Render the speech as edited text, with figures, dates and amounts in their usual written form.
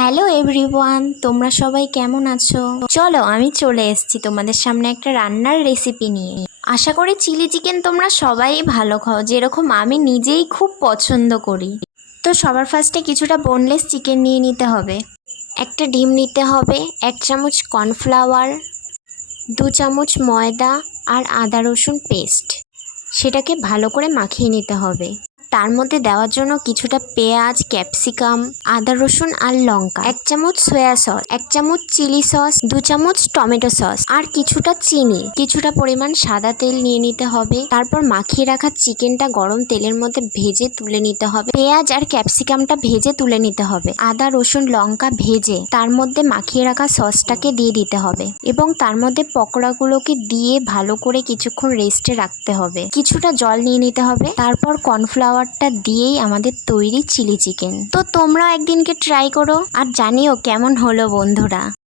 Hello everyone, তোমরা সবাই কেমন আছো? চলো আমি চলে এসেছি তোমাদের সামনে একটা রান্নার রেসিপি নিয়ে। আশা করি চিলি চিকেন তোমরা সবাই ভালো খাও, যেরকম আমি নিজেই খুব পছন্দ করি। তো সবার ফার্স্টে কিছুটা বোনলেস চিকেন নিয়ে নিতে হবে, একটা ডিম নিতে হবে, 1 চামচ কর্নফ্লাওয়ার, 2 চামচ ময়দা আর আদা রসুন পেস্ট। সেটাকে ভালো করে মাখিয়ে নিতে হবে। তার মধ্যে দেওয়ার জন্য কিছুটা পেঁয়াজ, ক্যাপসিকাম, আদা রসুন আর লঙ্কা, 1 চামচ সয়া সস, 1 চামচ চিলি সস, 2 চামচ টমেটো সস আর কিছুটা চিনি, কিছুটা পরিমাণ সাদা তেল নিয়ে নিতে হবে। তারপর মাখিয়ে রাখা চিকেনটা গরম তেলের মধ্যে ভেজে তুলে নিতে হবে। পেঁয়াজ আর ক্যাপসিকামটা ভেজে তুলে নিতে হবে। আদা রসুন লঙ্কা ভেজে তার মধ্যে মাখিয়ে রাখা সসটাকে দিয়ে দিতে হবে এবং তার মধ্যে পকোড়াগুলোকে দিয়ে ভালো করে কিছুক্ষণ রেস্টে রাখতে হবে। কিছুটা জল নিয়ে নিতে হবে। তারপর কর্নফ্লাওয়ারটা দিয়েই আমাদের তৈরি চিলি চিকেন। তো তোমরাও একদিনকে ট্রাই করো আর জানিও কেমন হলো বন্ধুরা।